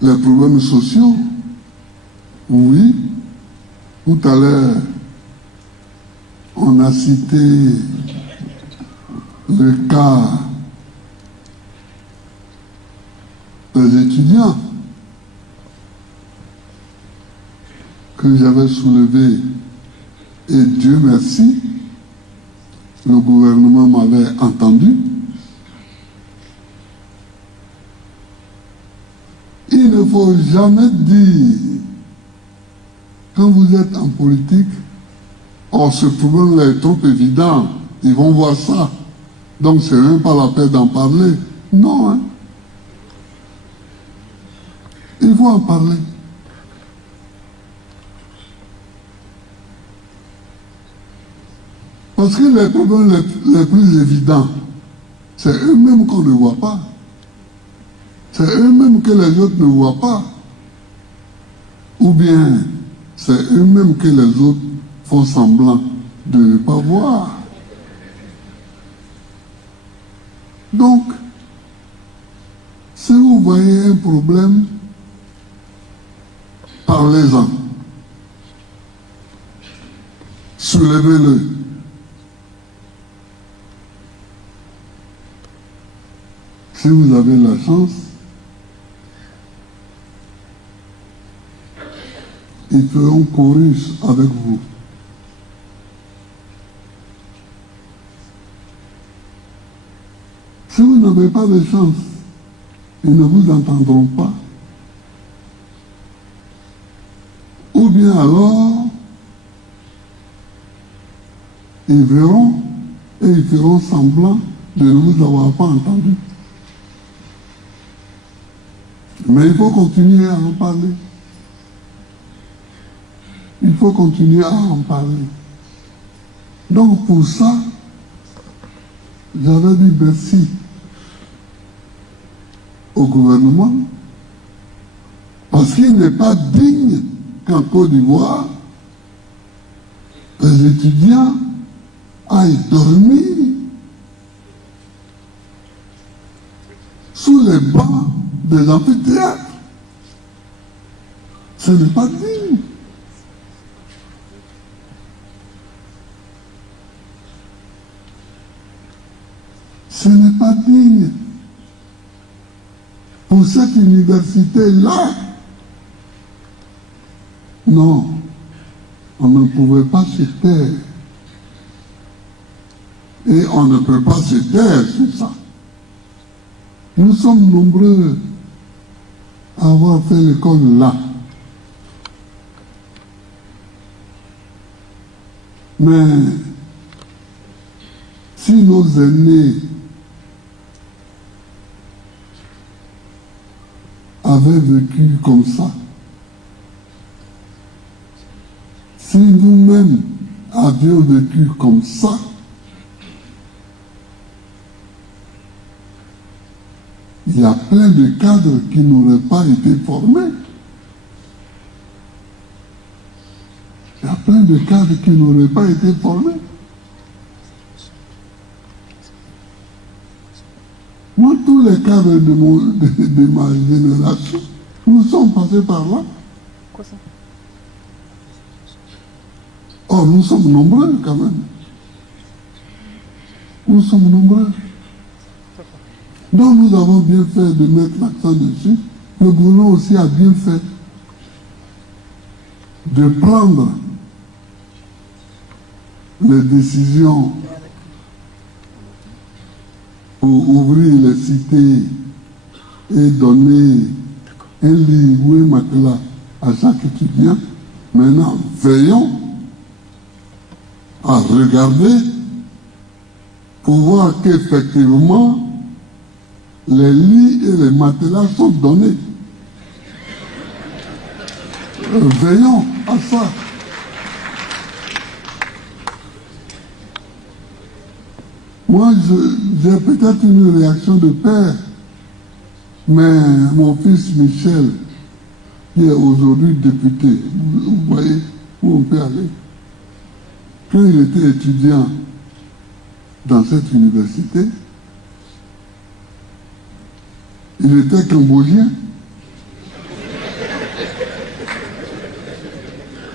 les problèmes sociaux. Oui, tout à l'heure, on a cité le cas des étudiants que j'avais soulevé, et Dieu merci, le gouvernement m'avait entendu. Il ne faut jamais dire, quand vous êtes en politique, oh, ce problème-là est trop évident, ils vont voir ça, donc c'est même pas la peine d'en parler. Non, hein. Il faut en parler. Parce que les problèmes les plus évidents, c'est eux-mêmes qu'on ne voit pas. C'est eux-mêmes que les autres ne voient pas. Ou bien, c'est eux-mêmes que les autres font semblant de ne pas voir. Donc, si vous voyez un problème, parlez-en. Soulevez-le. Si vous avez la chance, ils feront chorus avec vous. Si vous n'avez pas de chance, ils ne vous entendront pas. Ou bien alors, ils verront et ils feront semblant de ne vous avoir pas entendu. Mais il faut continuer à en parler. Il faut continuer à en parler. Donc pour ça, j'avais dit merci au gouvernement, parce qu'il n'est pas digne qu'en Côte d'Ivoire, les étudiants aillent dormir sous les bancs des amphithéâtres. Ce n'est pas digne. Ce n'est pas digne. Pour cette université-là, non, on ne pouvait pas se taire. Et on ne peut pas se taire sur ça. Nous sommes nombreux à avoir fait l'école là. Mais si nos aînés avaient vécu comme ça, si nous-mêmes avions vécu comme ça, il y a plein de cadres qui n'auraient pas été formés. Il y a plein de cadres qui n'auraient pas été formés. Moi, tous les cadres de ma génération, nous sommes passés par là. Quoi ça? Oh, nous sommes nombreux quand même. Nous sommes nombreux. Donc nous avons bien fait de mettre l'accent dessus. Le gouvernement aussi a bien fait de prendre les décisions pour ouvrir les cités et donner un lit ou un matelas à chaque étudiant. Maintenant, veillons à regarder pour voir qu'effectivement les lits et les matelas sont donnés. Veillons à ça. Moi, j'ai peut-être une réaction de père, mais mon fils Michel, qui est aujourd'hui député, vous voyez où on peut aller. Quand il était étudiant dans cette université, il était cambodgien.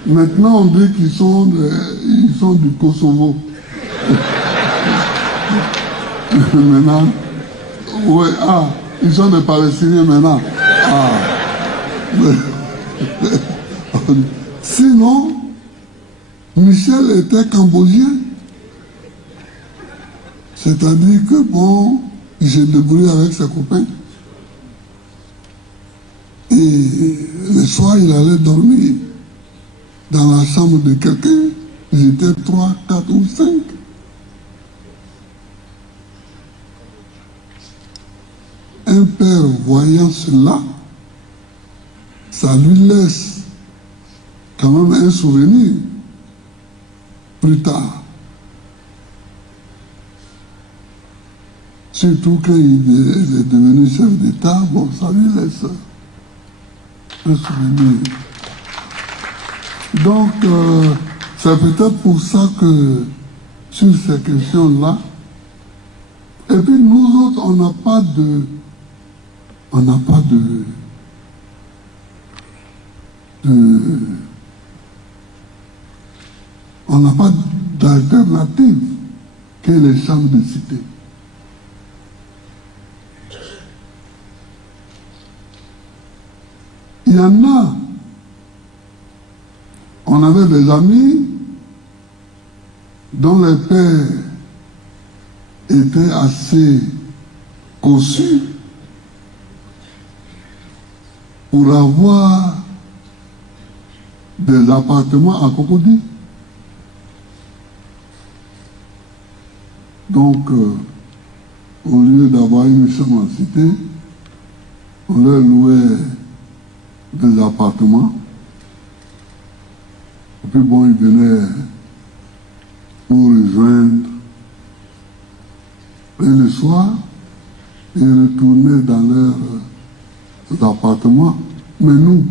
Maintenant, on dit qu'ils sont du Kosovo. Maintenant, ouais, ils sont des Palestiniens maintenant. Sinon, Michel était cambodgien. C'est-à-dire que, bon, il s'est débrouillé avec ses copains. Et le soir, il allait dormir dans la chambre de quelqu'un. Ils étaient 3, 4 ou 5. Un père voyant cela, ça lui laisse quand même un souvenir plus tard. Surtout quand il est devenu chef d'État, bon, ça lui laisse un souvenir. Donc, c'est peut-être pour ça que sur ces questions-là, et puis nous autres, on n'a pas d'alternative que les chambres de cité. Il y en a. On avait des amis dont les pères étaient assez conçus pour avoir des appartements à Cocody. Donc, au lieu d'avoir une chambre en cité, on leur louait des appartements. Et puis bon, ils venaient pour rejoindre. Et le soir, ils retournaient dans leurs appartements. Mais nous,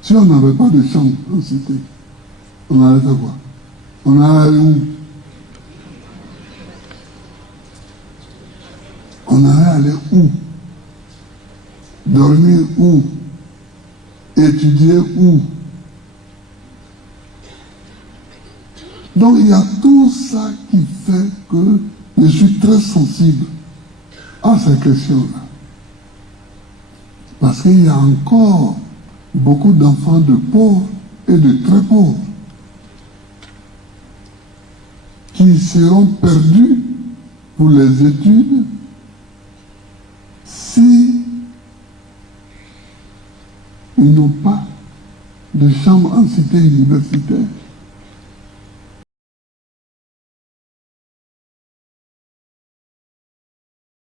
si on n'avait pas de chambre en cité, on allait faire quoi? On allait où? On allait aller où? Dormir où? Étudier où? Donc il y a tout ça qui fait que je suis très sensible à ces questions-là. Parce qu'il y a encore beaucoup d'enfants de pauvres et de très pauvres qui seront perdus pour les études si ils n'ont pas de chambre en cité universitaire.